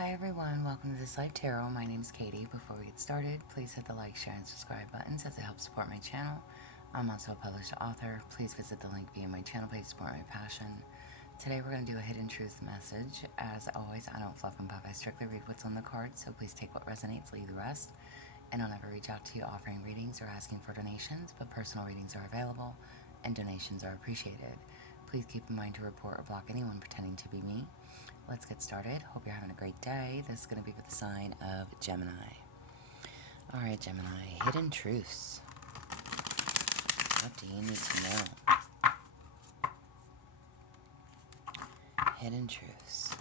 Hi everyone, welcome to This Life Tarot. My name is Katie. Before we get started, please hit the like, share, and subscribe buttons as it helps support my channel. I'm also a published author. Please visit the link via my channel page to support my passion. Today we're going to do a hidden truth message. As always, I don't fluff and puff. I strictly read what's on the card, so please take what resonates, leave the rest. And I'll never reach out to you offering readings or asking for donations, but personal readings are available and donations are appreciated. Please keep in mind to report or block anyone pretending to be me. Let's get started. Hope you're having a great day. This is going to be with the sign of Gemini. Alright, Gemini. Hidden truths. What do you need to know? Hidden truths.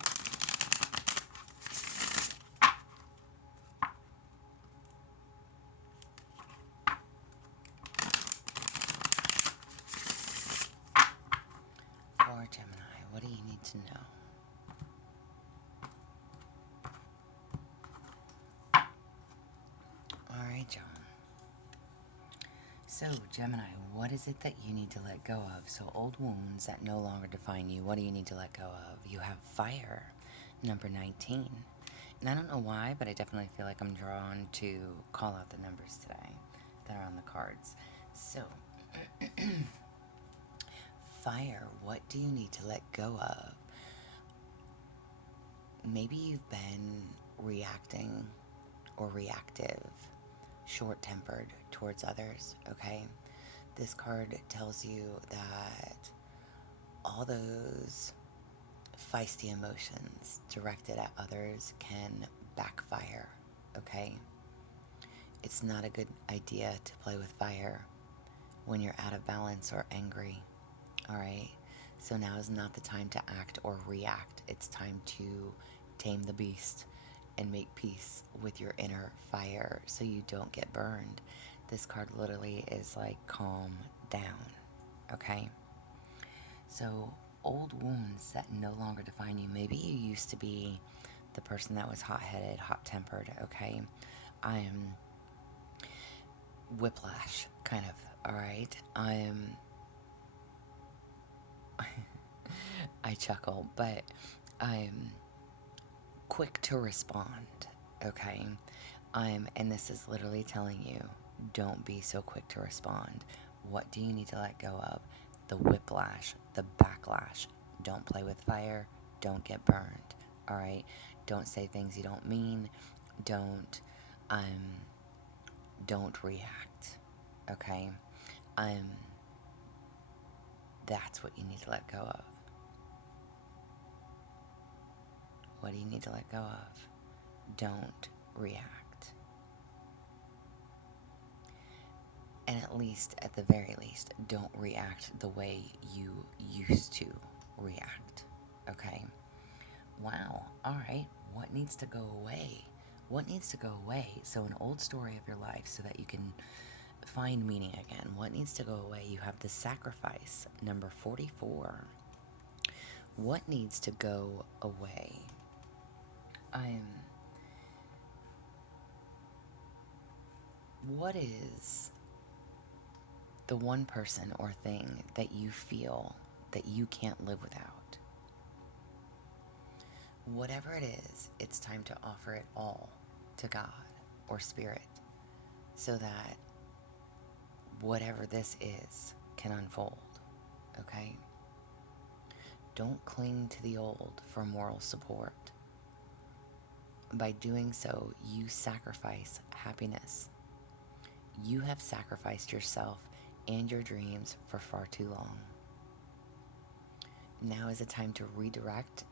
For Gemini, what do you need to know? Alright, John. So, Gemini, what is it that you need to let go of? So, old wounds that no longer define you, what do you need to let go of? You have fire, number 19. And I don't know why, but I definitely feel like I'm drawn to call out the numbers today that are on the cards. So, fire, what do you need to let go of? Maybe you've been reacting or reactive, short-tempered towards others, okay? This card tells you that all those feisty emotions directed at others can backfire, okay? It's not a good idea to play with fire when you're out of balance or angry, alright? So now is not the time to act or react. It's time to tame the beast and make peace with your inner fire so you don't get burned. This card literally is like, calm down, okay? So, old wounds that no longer define you. Maybe you used to be the person that was hot-headed, hot-tempered, okay? I am whiplash, kind of, alright? I chuckle, but I'm quick to respond, okay? And this is literally telling you, don't be so quick to respond. What do you need to let go of? The whiplash, the backlash. Don't play with fire. Don't get burned, alright? Don't say things you don't mean. Don't react, okay? That's what you need to let go of. What do you need to let go of? Don't react. And at the very least, don't react the way you used to react, okay? Wow, alright, what needs to go away? What needs to go away? So an old story of your life so that you can find meaning again. What needs to go away? You have the sacrifice, number 44. What needs to go away? What is the one person or thing that you feel that you can't live without? Whatever it is, it's time to offer it all to God or Spirit so that whatever this is can unfold, okay? Don't cling to the old for moral support. By doing so, you sacrifice happiness. You have sacrificed yourself and your dreams for far too long. Now is the time to redirect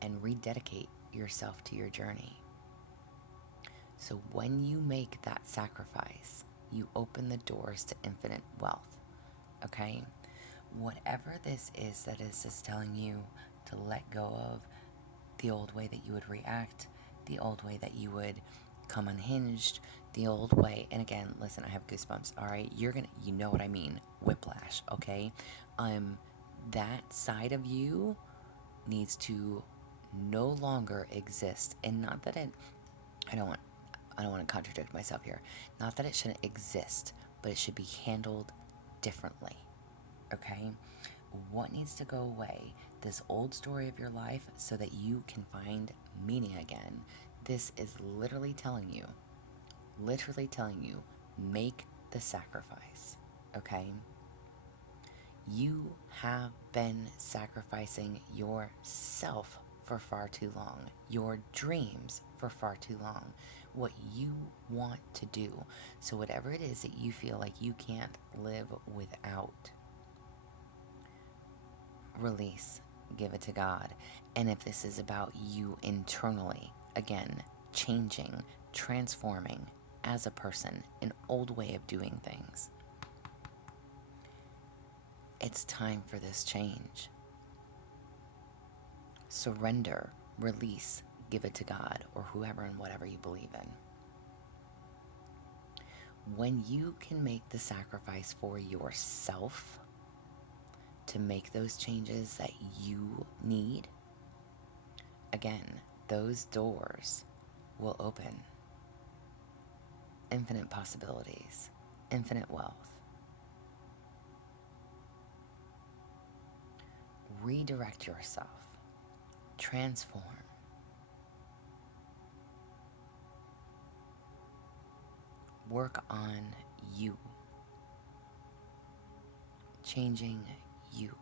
and rededicate yourself to your journey. So when you make that sacrifice, you open the doors to infinite wealth, okay? Whatever this is that is just telling you to let go of, the old way that you would react, the old way that you would come unhinged, the old way, and again, listen, I have goosebumps, alright? You know what I mean, whiplash, okay? That side of you needs to no longer exist, and not that I don't want to contradict myself here, not that it shouldn't exist, but it should be handled differently, okay? What needs to go away? this old story of your life so that you can find meaning again. This is literally telling you, make the sacrifice, okay? You have been sacrificing yourself for far too long, your dreams for far too long, what you want to do. So whatever it is that you feel like you can't live without, release, give it to God. And if this is about you internally, again, changing, transforming as a person, an old way of doing things, it's time for this change. Surrender, release, give it to God or whoever and whatever you believe in. When you can make the sacrifice for yourself to make those changes that you need, again, those doors will open. Infinite possibilities, infinite wealth. Redirect yourself. Transform. Work on you. Changing you.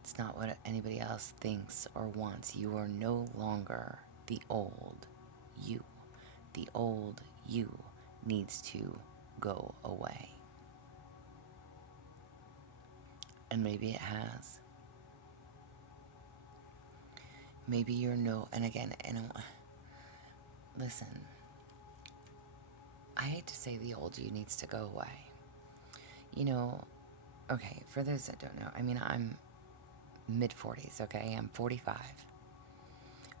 It's not what anybody else thinks or wants. You are no longer the old you. The old you needs to go away. And maybe it has. Maybe you're and again, listen, I hate to say the old you needs to go away. Okay, for those that don't know, I'm mid-40s, okay? I'm 45.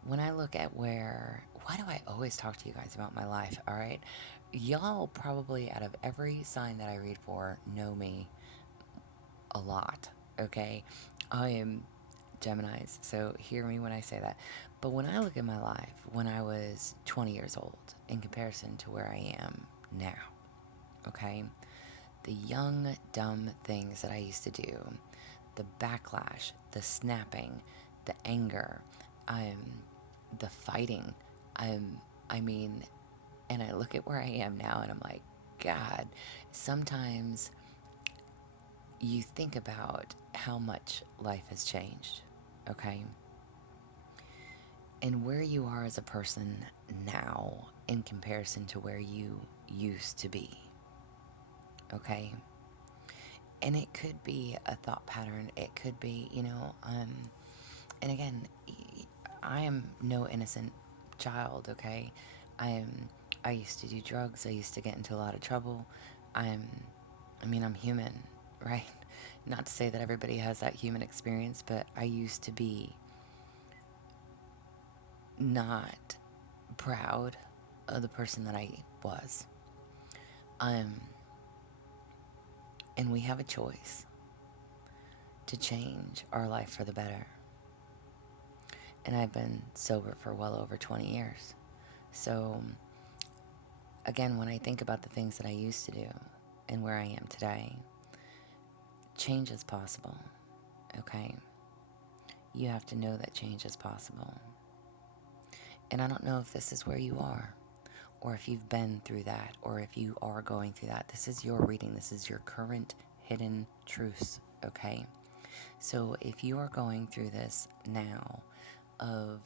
When I look at why do I always talk to you guys about my life, all right? Y'all probably, out of every sign that I read for, know me a lot, okay? I am Geminis, so hear me when I say that. But when I look at my life, when I was 20 years old, in comparison to where I am now, okay? The young, dumb things that I used to do, the backlash, the snapping, the anger, the fighting, and I look at where I am now and I'm like, God, sometimes you think about how much life has changed, okay? And where you are as a person now in comparison to where you used to be, okay? And it could be a thought pattern. It could be, and again, I am no innocent child, okay? I used to do drugs. I used to get into a lot of trouble. I'm human, right? Not to say that everybody has that human experience, but I used to be not proud of the person that I was. And we have a choice to change our life for the better. And I've been sober for well over 20 years. So, again, when I think about the things that I used to do and where I am today, change is possible, okay? You have to know that change is possible. And I don't know if this is where you are, or if you've been through that, or if you are going through that. This is your reading. This is your current hidden truths, okay? So if you are going through this now of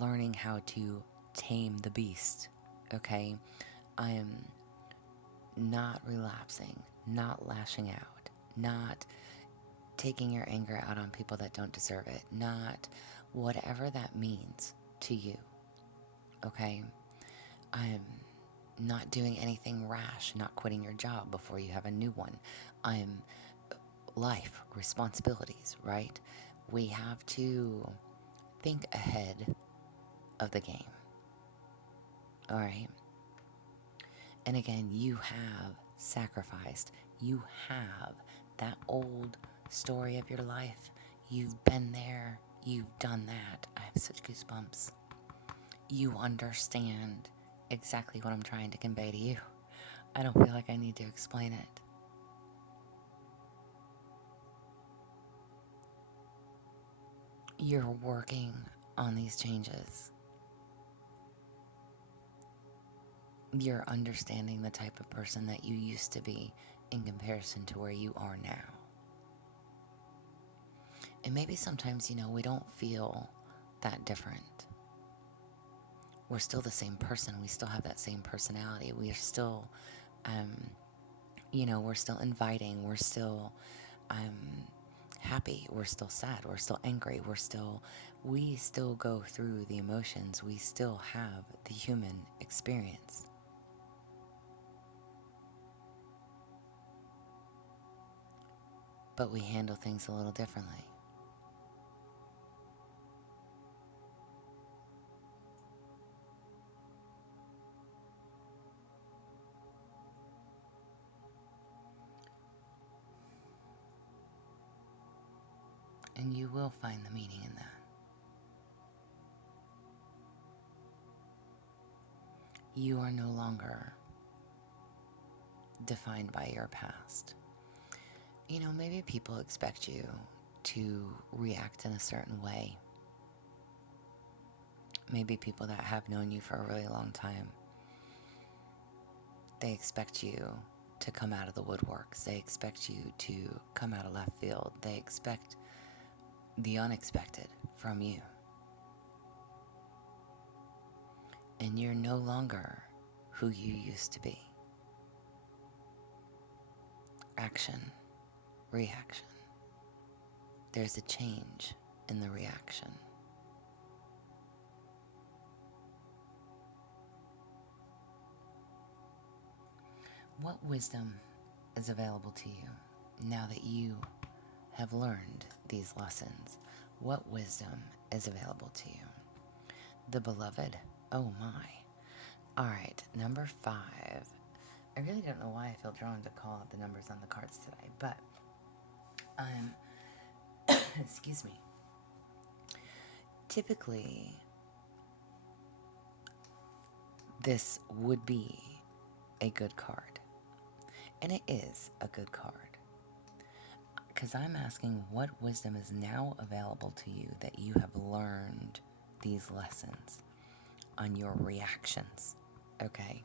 learning how to tame the beast, okay? I am not relapsing, not lashing out, not taking your anger out on people that don't deserve it, not whatever that means to you, okay? I'm not doing anything rash, not quitting your job before you have a new one. I'm life, responsibilities, right? We have to think ahead of the game, all right? And again, you have sacrificed. You have that old story of your life. You've been there. You've done that. I have such goosebumps. You understand exactly what I'm trying to convey to you. I don't feel like I need to explain it. you're working on these changes. You're understanding the type of person that you used to be in comparison to where you are now. And maybe sometimes, we don't feel that different. We're still the same person. We still have that same personality. We are still, we're still inviting. We're still happy. We're still sad. We're still angry. We still go through the emotions. We still have the human experience. But we handle things a little differently. And you will find the meaning in that. You are no longer defined by your past. Maybe people expect you to react in a certain way. Maybe people that have known you for a really long time, they expect you to come out of the woodworks. They expect you to come out of left field. They expect the unexpected from you. And you're no longer who you used to be. Action, reaction. There's a change in the reaction. What wisdom is available to you now that you have learned these lessons? What wisdom is available to you? The beloved. Oh my. All right, number 5. I really don't know why I feel drawn to call out the numbers on the cards today, but excuse me. Typically, this would be a good card. And it is a good card. Because I'm asking what wisdom is now available to you that you have learned these lessons on your reactions. Okay?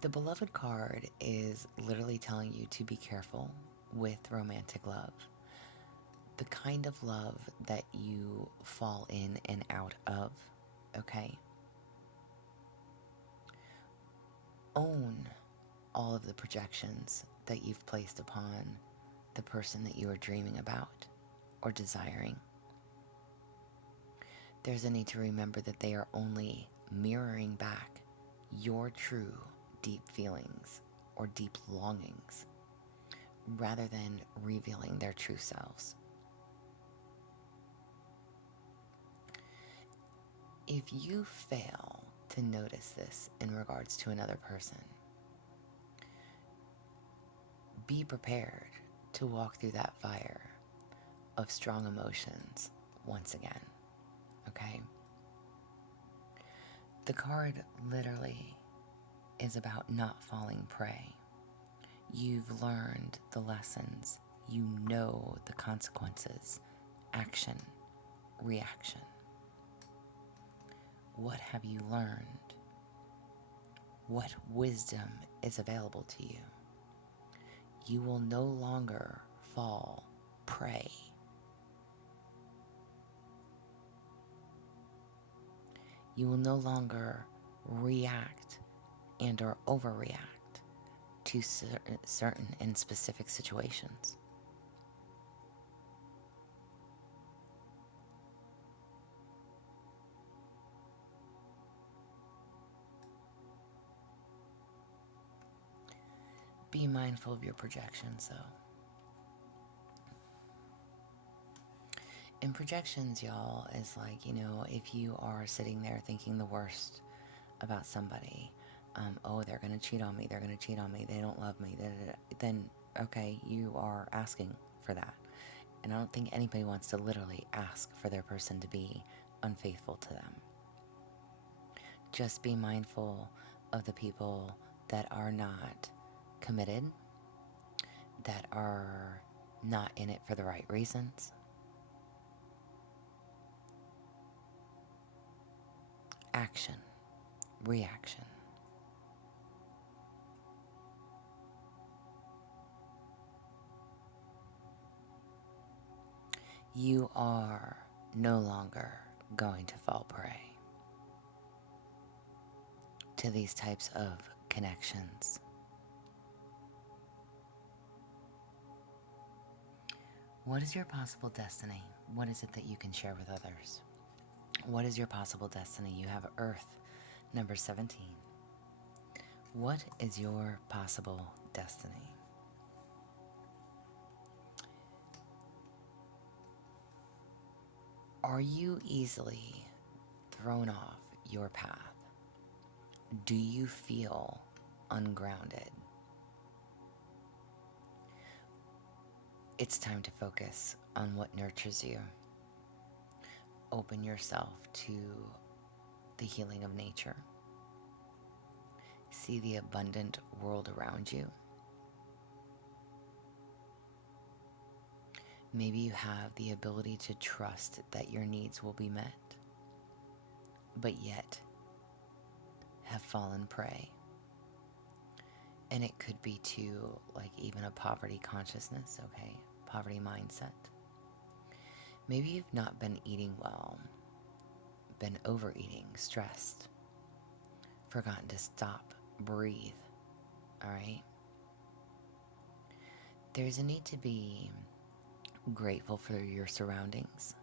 The beloved card is literally telling you to be careful with romantic love. The kind of love that you fall in and out of. Okay? Own all of the projections that you've placed upon the person that you are dreaming about or desiring. There's a need to remember that they are only mirroring back your true deep feelings or deep longings rather than revealing their true selves. If you fail to notice this in regards to another person, be prepared to walk through that fire of strong emotions once again, okay? The card literally is about not falling prey. You've learned the lessons. You know the consequences. Action, reaction. What have you learned? What wisdom is available to you? You will no longer fall prey. You will no longer react and or overreact to certain and specific situations. Be mindful of your projections, though. And projections, y'all, is like, if you are sitting there thinking the worst about somebody, oh, they're going to cheat on me, they don't love me, then, okay, you are asking for that. And I don't think anybody wants to literally ask for their person to be unfaithful to them. Just be mindful of the people that are not committed, that are not in it for the right reasons. action, reaction. You are no longer going to fall prey to these types of connections. What is your possible destiny? What is it that you can share with others? What is your possible destiny? You have Earth, number 17. What is your possible destiny? Are you easily thrown off your path? Do you feel ungrounded? It's time to focus on what nurtures you. Open yourself to the healing of nature. See the abundant world around you. Maybe you have the ability to trust that your needs will be met, but yet have fallen prey. And it could be to like even a poverty consciousness, okay? Poverty mindset. Maybe you've not been eating well, been overeating, stressed, forgotten to stop, breathe, all right? There's a need to be grateful for your surroundings,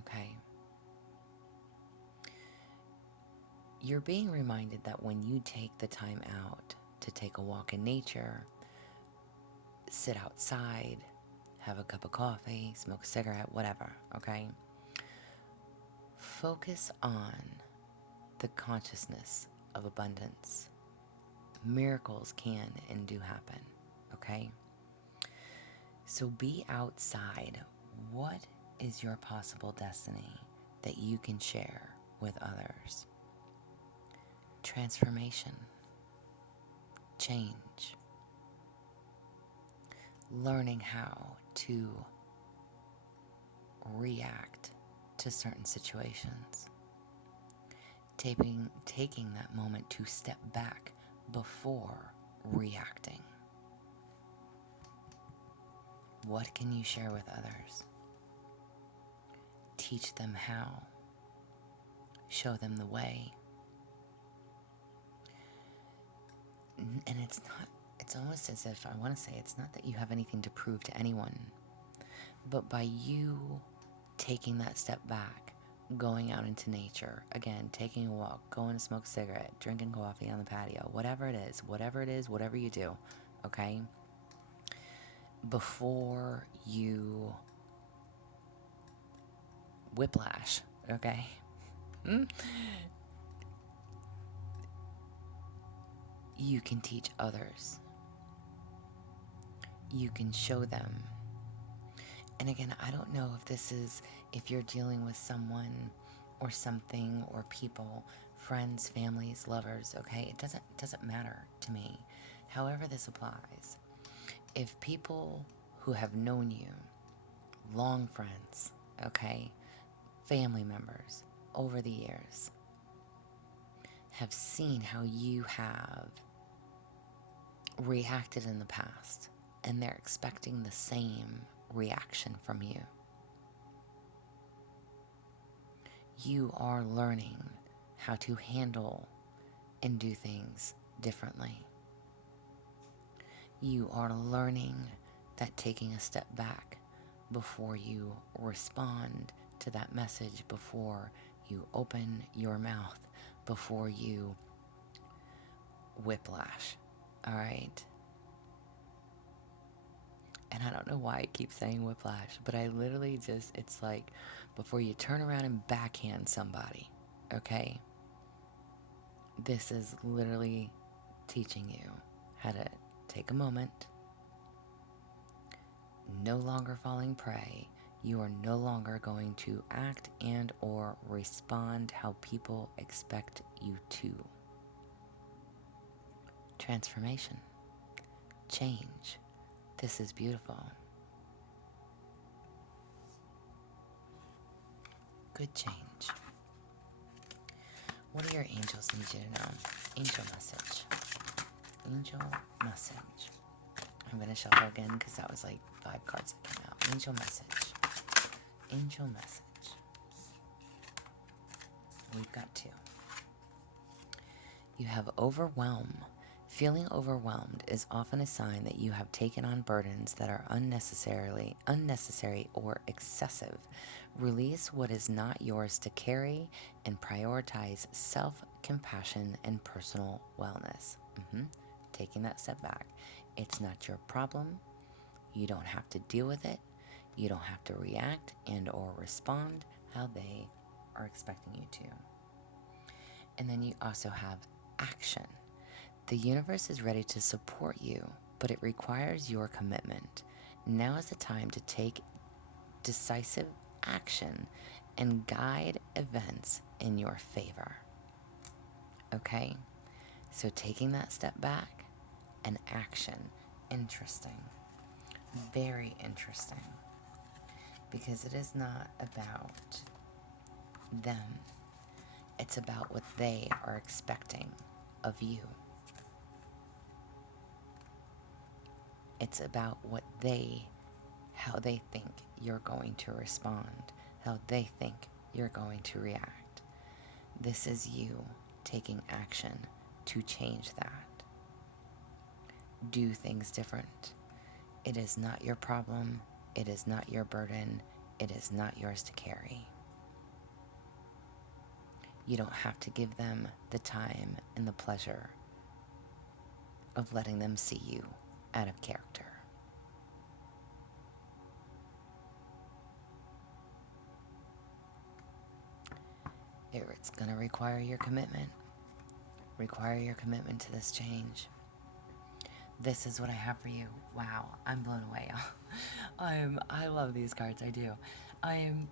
okay? You're being reminded that when you take the time out to take a walk in nature, sit outside, have a cup of coffee, smoke a cigarette, whatever, okay? Focus on the consciousness of abundance. Miracles can and do happen, okay? So be outside. What is your possible destiny that you can share with others? Transformation, change, learning how to react to certain situations, taking that moment to step back before reacting. What can you share with others? Teach them how. Show them the way. And it's almost as if, I want to say, it's not that you have anything to prove to anyone, but by you taking that step back, going out into nature, again, taking a walk, going to smoke a cigarette, drinking coffee on the patio, whatever it is, whatever you do, okay? Before you whiplash, okay? You can teach others. You can show them. And again, I don't know if you're dealing with someone or something or people, friends, families, lovers, okay? It doesn't matter to me. However this applies. If people who have known you, long friends, okay, family members over the years, have seen how you have reacted in the past, and they're expecting the same reaction from you. You are learning how to handle and do things differently. You are learning that taking a step back before you respond to that message, before you open your mouth, before you whiplash, all right? And I don't know why I keep saying whiplash, but I literally it's like before you turn around and backhand somebody, okay? This is literally teaching you how to take a moment, no longer falling prey. You are no longer going to act and or respond how people expect you to. Transformation, change. This is beautiful. Good change. What do your angels need you to know? Angel message. Angel message. I'm going to shuffle again because that was like 5 cards that came out. Angel message. Angel message. We've got 2. You have overwhelm. Feeling overwhelmed is often a sign that you have taken on burdens that are unnecessary or excessive. Release what is not yours to carry and prioritize self-compassion and personal wellness. Taking that step back. It's not your problem. You don't have to deal with it. You don't have to react and or respond how they are expecting you to. And then you also have action. The universe is ready to support you, but it requires your commitment. Now is the time to take decisive action and guide events in your favor. Okay? So taking that step back and action. Interesting. Very interesting. Because it is not about them. It's about what they are expecting of you. It's about how they think you're going to respond, how they think you're going to react. This is you taking action to change that. Do things different. It is not your problem. It is not your burden. It is not yours to carry. You don't have to give them the time and the pleasure of letting them see you out of character. It's going to require your commitment. Require your commitment to this change. This is what I have for you. Wow, I'm blown away. I love these cards, I do.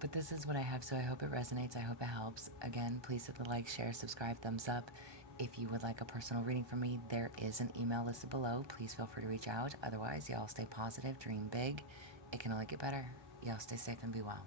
But this is what I have, so I hope it resonates. I hope it helps. Again, please hit the like, share, subscribe, thumbs up. If you would like a personal reading from me, there is an email listed below. Please feel free to reach out. Otherwise, y'all stay positive, dream big. It can only get better. Y'all stay safe and be well.